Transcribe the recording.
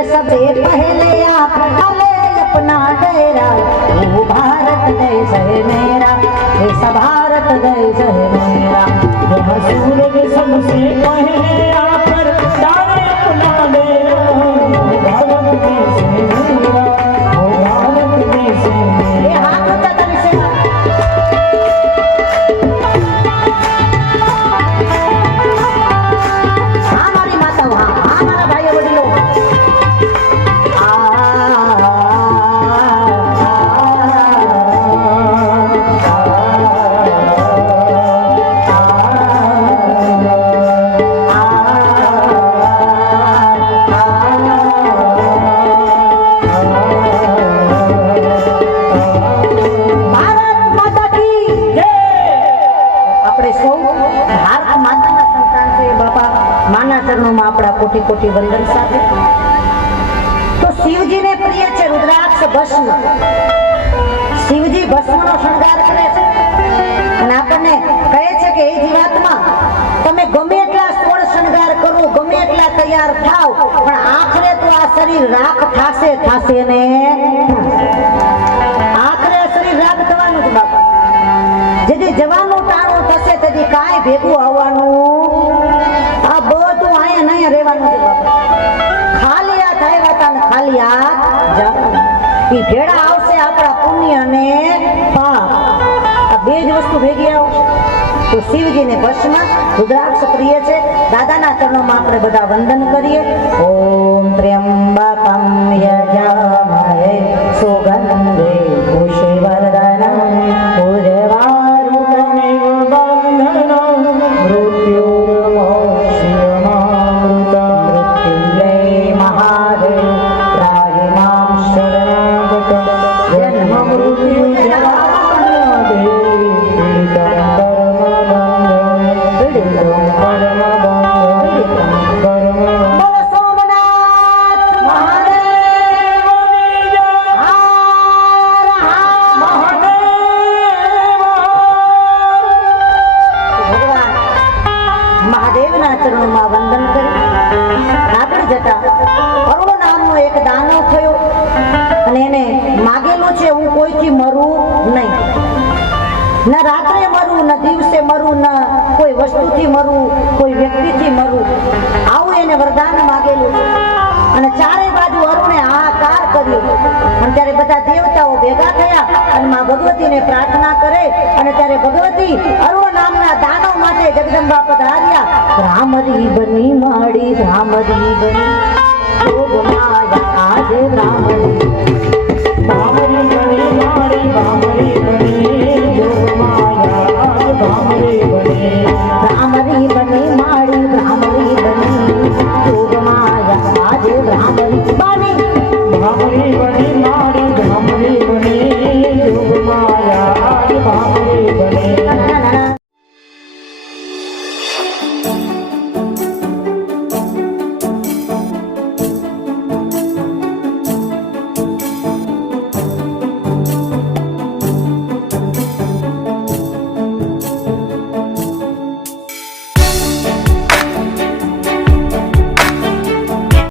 ये सबसे पहले आप डाले अपना डेरा, वो भारत देश है मेरा, ऐसा भारत देश है मेरा। जहाँ सूरज सबसे पहले आकर डाले अपना डेरा, वो भारत देश है मेरा, वो भारत देश है मेरा। ये हाथ ऊंचा कर से हाँ हमारी माता हाँ हाँ हमारा भाई वडीलो कोटि कोटि वंदन साथे। तो शिवजी ने प्रिय छे रुद्राक्ष भस्म। शिवजी भस्म नो श्रृंगार करे छे અને આપણને કહે છે કે એ જીવાત્મા તમે ગમે એટલા સોળ શ્રૃંગાર કરો, ગમે એટલા તૈયાર થાવ, પણ આખરે તો આ શરીર રાખ થાશે ને આખરે આ શરીર રાખ થવાનું છે બાપા। જેથી જવાનું ટાણું થશે તેથી કાંઈ ભેગું આવવાનું આ બધું અહીંયા નયા રહેવાનું છે બાપા। ખાલી હાથ આવ્યા હતા ને ખાલી હાથ જવાનું। ઈ ભેડા આવશે આપણા પુણ્ય અને પાપ, આ બે જ વસ્તુ ભેગી આવશે। તો શિવજીને ભસ્મ રુદ્રાક્ષ પ્રિય છે। દાદાના ચરણોમાં આપણે બધા વંદન કરીએ। ઓમ ત્ર્યંબકમ યજામહે સુગંધે પુષ્ટિવર્ધનમ ઉર્વારુકમિવ બંધનમ મૃત્યુર્મોક્ષ્યમામૃતમ મૃત્યુંજય મહાદેવ ત્રાહિ મામ શરણાગતમ જન્મ મૃત્યુ न रात्रे मरू न दिवसे मरू न कोई वस्तु थी मरू कोई व्यक्ति थी मरू आવું એને વરદાન માંગેલું અને ચારે બાજુ અરુણે હાહાકાર કર્યો અને ત્યારે બધા દેવતાઓ ભેગા થયા અને માં ભગવતીને પ્રાર્થના કરે અને ત્યારે ભગવતી અરુણ નામના દાનવ માટે જગદંબા પધાર્યા। ભ્રામરી બની માડી ભ્રામરી બની યોગ માયા આજે ભ્રામરી ભ્રામરી બની માડી ભ્રામરી બની भ्रामरी बनी माड़ी भ्रामरी बनी योग माया आज भ्राम